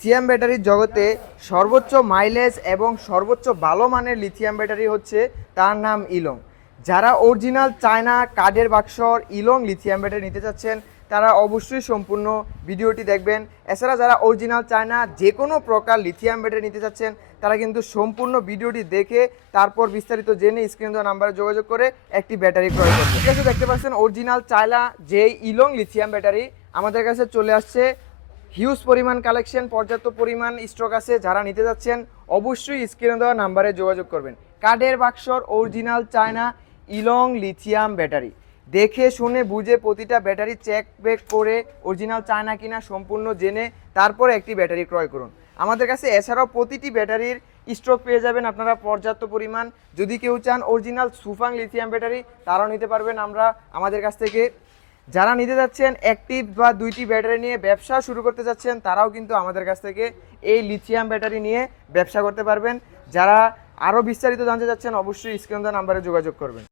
Lithium ব্যাটারির জগতে সর্বোচ্চ মাইলেজ এবং সর্বোচ্চ ভালো মানের লিথিয়াম ব্যাটারি হচ্ছে তার নাম ইলং। যারা অরিজিনাল চায়না কাঠের বাক্সর ইলং লিথিয়াম ব্যাটারি নিতে চাচ্ছেন তারা অবশ্যই সম্পূর্ণ ভিডিওটি দেখবেন। এছাড়া যারা অরিজিনাল চায়না যে কোনো প্রকার লিথিয়াম ব্যাটারি নিতে চাচ্ছেন তারা কিন্তু সম্পূর্ণ ভিডিওটি দেখে তারপর বিস্তারিত জেনে স্ক্রিন দেওয়া নাম্বারে যোগাযোগ করে একটি ব্যাটারি ক্রয় করবেন। ঠিক আছে, দেখতে পাচ্ছেন অরিজিনাল চায়না যে ইলং লিথিয়াম ব্যাটারি আমাদের কাছে চলে আসছে। হিউজ পরিমাণ কালেকশন, পর্যাপ্ত পরিমাণ স্টক আছে। যারা নিতে যাচ্ছেন অবশ্যই স্ক্রিনে দেওয়া নাম্বারে যোগাযোগ করবেন। কাঠের বাক্সর অরিজিনাল চায়না ইলং লিথিয়াম ব্যাটারি দেখে শুনে বুঝে প্রতিটা ব্যাটারি চেক বেক করে অরিজিনাল চায়না কিনা সম্পূর্ণ জেনে তারপরে একটি ব্যাটারি ক্রয় করুন আমাদের কাছে। এছাড়াও প্রতিটি ব্যাটারির স্টক পেয়ে যাবেন আপনারা পর্যাপ্ত পরিমাণ। যদি কেউ চান অরিজিনাল সুফাং লিথিয়াম ব্যাটারি তারাও নিতে পারবেন আমাদের কাছ থেকে। যারা নিতে যাচ্ছেন একটি বা দুইটি ব্যাটারি নিয়ে ব্যবসা শুরু করতে যাচ্ছেন তারাও কিন্তু আমাদের কাছ থেকে এই লিথিয়াম ব্যাটারি নিয়ে ব্যবসা করতে পারবেন। যারা আরও বিস্তারিত জানতে চাচ্ছেন অবশ্যই স্ক্রিন দেওয়া নাম্বারে যোগাযোগ করবেন।